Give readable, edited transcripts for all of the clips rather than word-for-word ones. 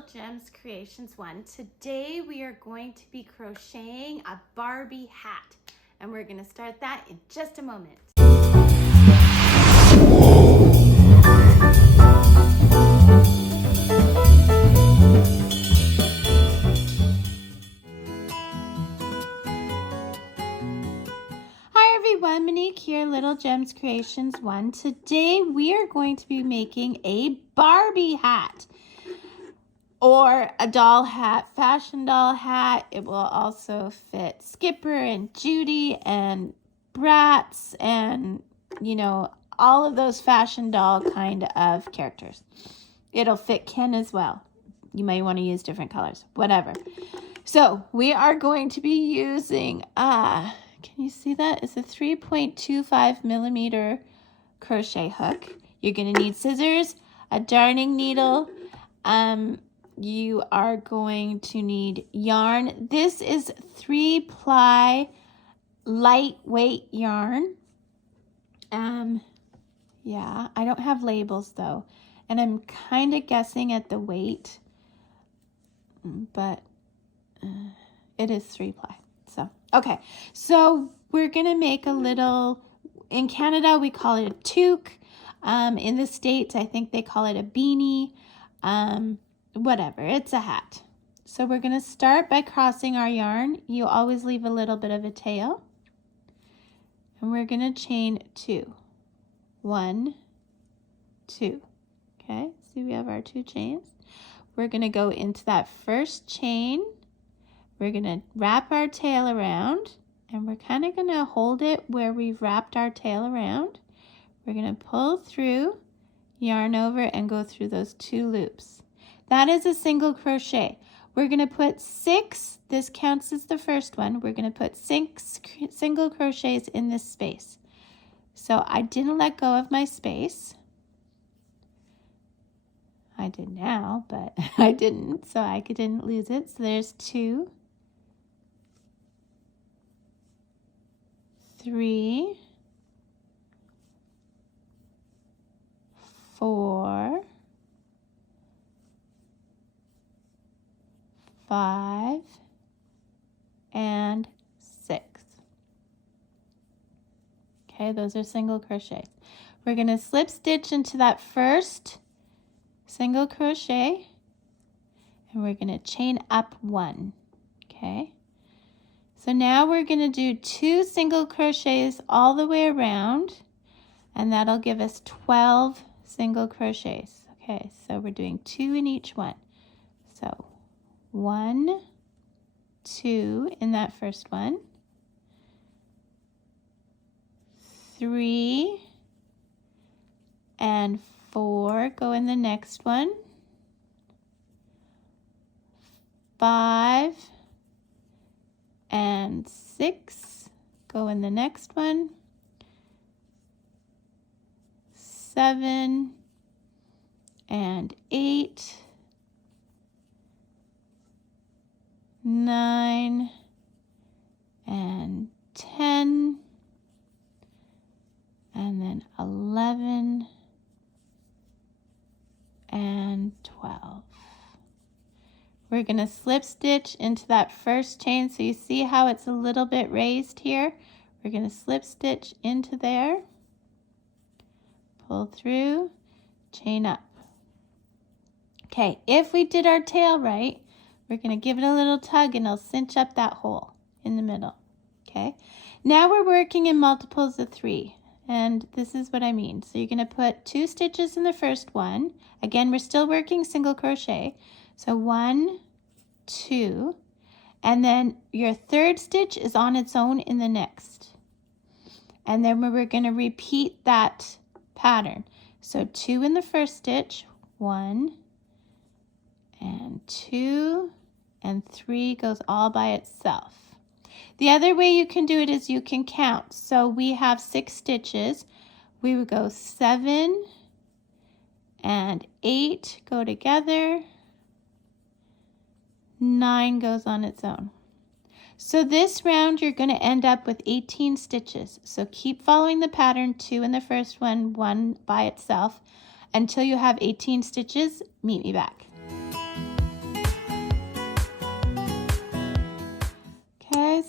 Little Gems Creations 1. Today we are going to be crocheting a Barbie hat, and we're going to start that in just a moment. Hi everyone, Monique here, Little Gems Creations 1. Today we are going to be making a Barbie hat, or a doll hat, fashion doll hat. It will also fit Skipper and Judy and Bratz and, you know, all of those fashion doll kind of characters. It'll fit Ken as well. You may want to use different colors, whatever. So we are going to be using, can you see that? It's a 3.25 millimeter crochet hook. You're going to need scissors, a darning needle, you are going to need yarn. This is 3-ply lightweight yarn. Yeah, I don't have labels though, and I'm kind of guessing at the weight, but it is 3-ply. So, okay, so we're gonna make a little, in Canada we call it a toque. In the States, I think they call it a beanie. Whatever, it's a hat. So we're going to start by crossing our yarn. You always leave a little bit of a tail. And we're going to chain 2. 1, 2. Okay, see we have our 2 chains. We're going to go into that first chain. We're going to wrap our tail around, and we're kind of going to hold it where we've wrapped our tail around. We're going to pull through, yarn over, and go through those 2 loops. That is a single crochet. We're going to put 6, this counts as the first one, we're going to put 6 single crochets in this space. So I didn't let go of my space. I did now, but I didn't, so I didn't lose it. So there's 2, 3, 4, 5, and 6. Okay, those are single crochets. We're going to slip stitch into that first single crochet, and we're going to chain up 1. Okay, so now we're going to do 2 single crochets all the way around, and that'll give us 12 single crochets. Okay, so we're doing 2 in each one. So 1, 2 in that first one, 3 and 4 go in the next one, 5 and 6 go in the next one, 7 and 8, 9 and 10, and then 11 and 12. We're going to slip stitch into that first chain. So you see how it's a little bit raised here? We're going to slip stitch into there, pull through, chain up. Okay, if we did our tail right, we're going to give it a little tug and it'll cinch up that hole in the middle. Okay, now we're working in multiples of 3, and this is what I mean. So you're going to put 2 stitches in the first one. Again, we're still working single crochet. So 1, 2, and then your third stitch is on its own in the next. And then we're going to repeat that pattern. So 2 in the first stitch, 1 and 2 and 3 goes all by itself. The other way you can do it is you can count. So we have 6 stitches. We would go 7 and 8 go together. 9 goes on its own. So this round you're going to end up with 18 stitches. So keep following the pattern, 2 in the first one, 1 by itself, until you have 18 stitches. Meet me back.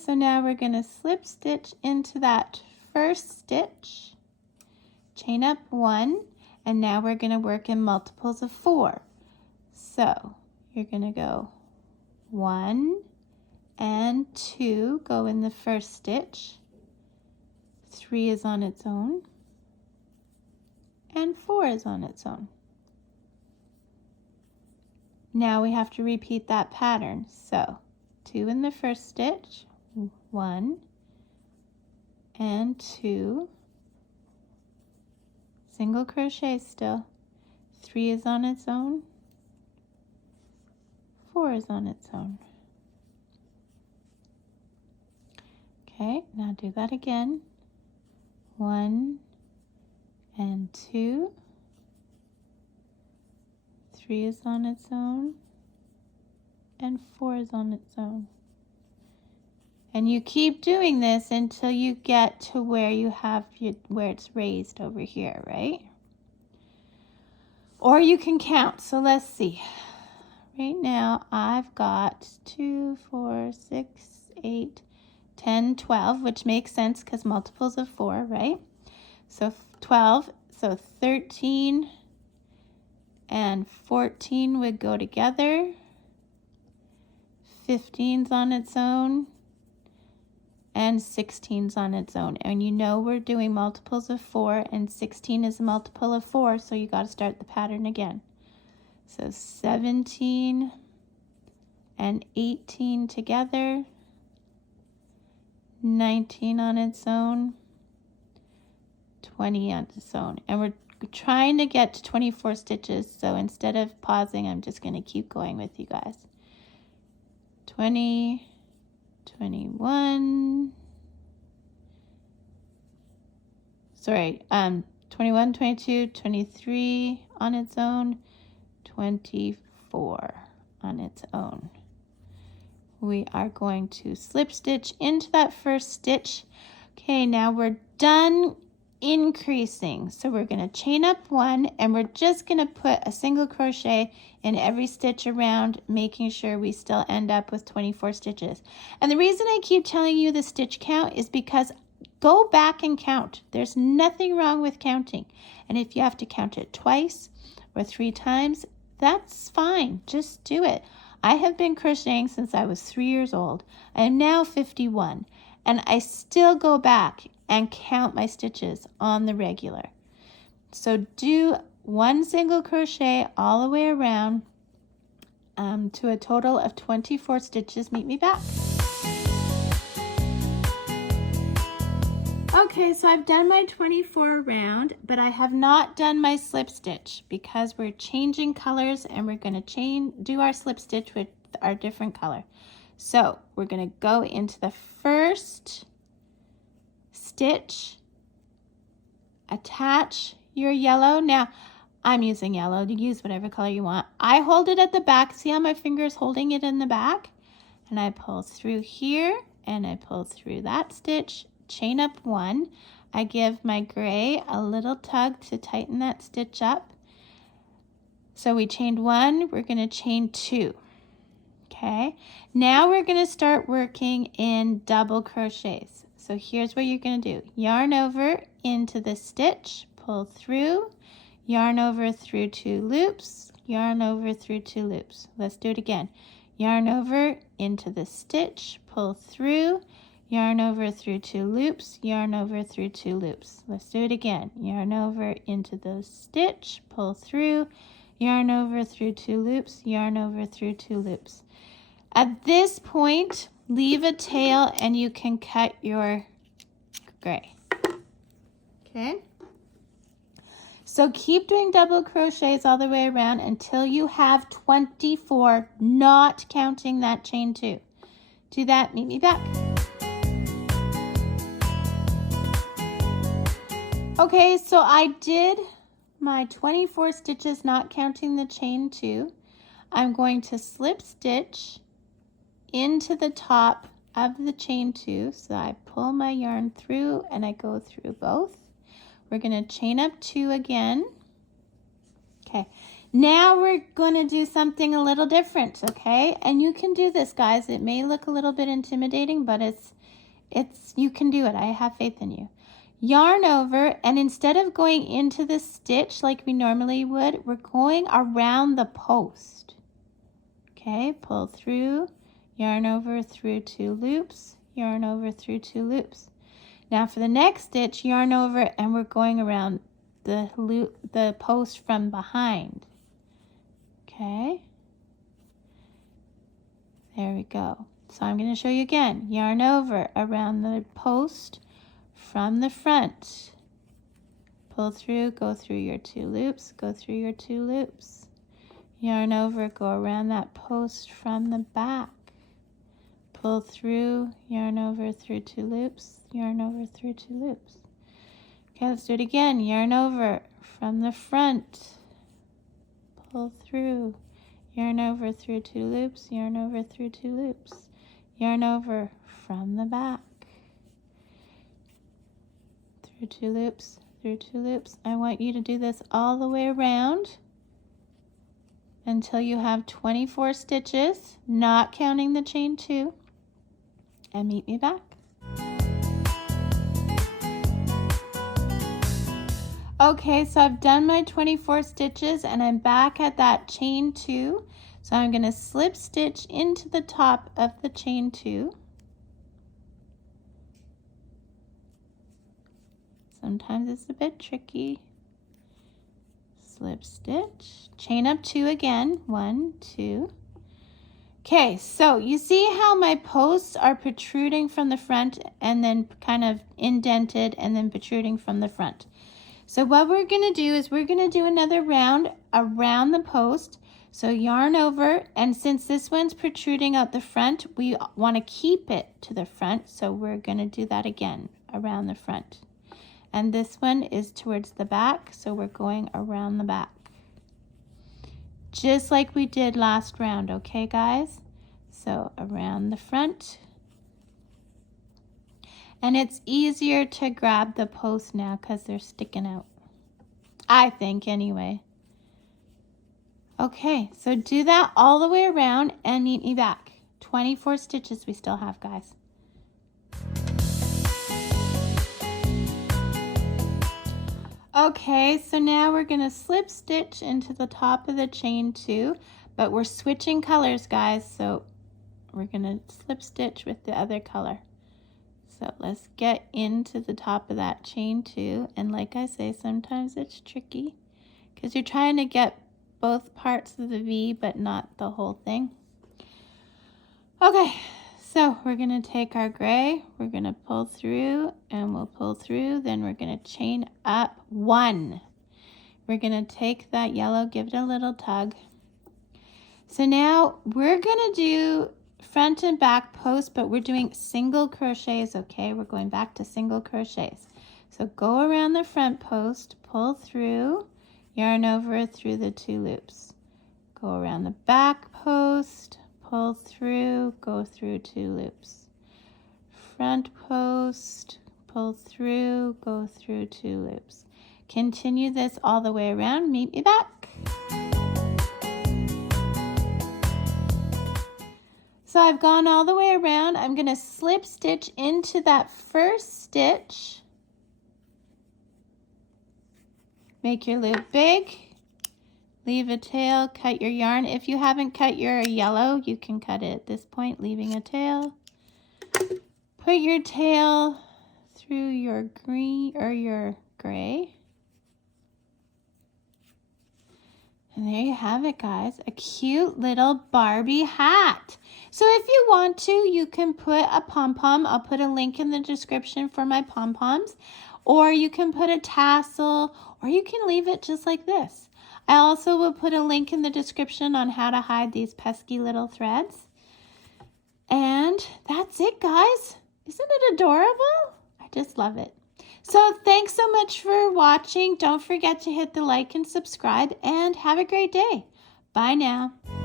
so now we're going to slip stitch into that first stitch, chain up 1, and now we're going to work in multiples of 4. So you're going to go 1 and 2 go in the first stitch, 3 is on its own, and 4 is on its own. Now we have to repeat that pattern. So 2 in the first stitch, 1 and 2, single crochet still, 3 is on its own, 4 is on its own. Okay, now do that again. 1 and 2, 3 is on its own, and 4 is on its own. And you keep doing this until you get to where you have where it's raised over here, right? Or you can count. So let's see. Right now I've got 2, 4, 6, 8, 10, 12, which makes sense because multiples of 4, right? So 12, so 13 and 14 would go together. 15's on its own, and 16's on its own. And you know we're doing multiples of 4, and 16 is a multiple of 4, so you got to start the pattern again. So 17 and 18 together, 19 on its own, 20 on its own. And we're trying to get to 24 stitches, so instead of pausing, I'm just going to keep going with you guys. 20, 21, sorry, 21, 22, 23 on its own, 24 on its own. We are going to slip stitch into that first stitch. Okay, now we're done increasing. So we're going to chain up 1, and we're just going to put a single crochet in every stitch around, making sure we still end up with 24 stitches. And the reason I keep telling you the stitch count is because go back and count. There's nothing wrong with counting. And if you have to count it twice or 3 times, that's fine. Just do it. I have been crocheting since I was 3 years old. I am now 51, and I still go back and count my stitches on the regular. So do 1 single crochet all the way around to a total of 24 stitches. Meet me back. Okay, so I've done my 24 round, but I have not done my slip stitch because we're changing colors, and we're going to do our slip stitch with our different color. So we're going to go into the first stitch, attach your yellow. Now I'm using yellow. You use whatever color you want. I hold it at the back. See how my finger is holding it in the back? And I pull through here, and I pull through that stitch, chain up 1. I give my gray a little tug to tighten that stitch up. So we chained 1, we're going to chain 2. Okay, now we're going to start working in double crochets. So here's what you're going to do. Yarn over into the stitch, pull through, yarn over through 2 loops, yarn over through 2 loops. Let's do it again. Yarn over into the stitch, pull through, yarn over through 2 loops, yarn over through 2 loops. Let's do it again. Yarn over into the stitch, pull through, yarn over through 2 loops, yarn over through 2 loops. At this point, leave a tail and you can cut your gray. Okay? So keep doing double crochets all the way around until you have 24, not counting that chain 2. Do that, meet me back. Okay, so I did my 24 stitches, not counting the chain 2. I'm going to slip stitch into the top of the chain 2. So I pull my yarn through and I go through both. We're going to chain up 2 again. Okay, Now we're going to do something a little different, okay? And you can do this, guys. It may look a little bit intimidating, but you can do it. I have faith in you. Yarn over, and instead of going into the stitch like we normally would, we're going around the post. Okay, pull through, yarn over through 2 loops, yarn over through 2 loops. Now for the next stitch, yarn over, and we're going around the post from behind. Okay, there we go. So I'm going to show you again. Yarn over around the post from the front. Pull through, go through your 2 loops, go through your 2 loops. Yarn over, go around that post from the back. Pull through, yarn over through 2 loops, yarn over through 2 loops. Okay, let's do it again. Yarn over from the front. Pull through, yarn over through 2 loops, yarn over through 2 loops. Yarn over from the back. Through 2 loops, through 2 loops. I want you to do this all the way around until you have 24 stitches, not counting the chain 2, and meet me back. Okay, so I've done my 24 stitches and I'm back at that chain 2. So I'm going to slip stitch into the top of the chain 2. Sometimes it's a bit tricky. Slip stitch, chain up 2 again, 1, 2. Okay, so you see how my posts are protruding from the front and then kind of indented and then protruding from the front. So what we're going to do is we're going to do another round around the post. So yarn over, and since this one's protruding out the front, we want to keep it to the front. So we're going to do that again around the front. And this one is towards the back, so we're going around the back. Just like we did last round, okay guys? So around the front. And it's easier to grab the posts now because they're sticking out. I think anyway. Okay, so do that all the way around and meet me back. 24 stitches we still have, guys. Okay, so now we're going to slip stitch into the top of the chain 2, but we're switching colors, guys, so we're going to slip stitch with the other color. So let's get into the top of that chain 2, and like I say, sometimes it's tricky because you're trying to get both parts of the V but not the whole thing. Okay, so we're going to take our gray, we're going to pull through, and we'll pull through, then we're going to chain up 1. We're going to take that yellow, give it a little tug. So now we're going to do front and back post, but we're doing single crochets, okay? We're going back to single crochets. So go around the front post, pull through, yarn over through the 2 loops. Go around the back post, pull through, go through 2 loops. Front post, pull through, go through 2 loops. Continue this all the way around. Meet me back. So I've gone all the way around. I'm going to slip stitch into that first stitch. Make your loop big. Leave a tail, cut your yarn. If you haven't cut your yellow, you can cut it at this point, leaving a tail. Put your tail through your green or your gray. And there you have it, guys, a cute little Barbie hat. So if you want to, you can put a pom-pom. I'll put a link in the description for my pom-poms. Or you can put a tassel, or you can leave it just like this. I also will put a link in the description on how to hide these pesky little threads. And that's it, guys. Isn't it adorable? I just love it. So thanks so much for watching. Don't forget to hit the like and subscribe, and have a great day. Bye now.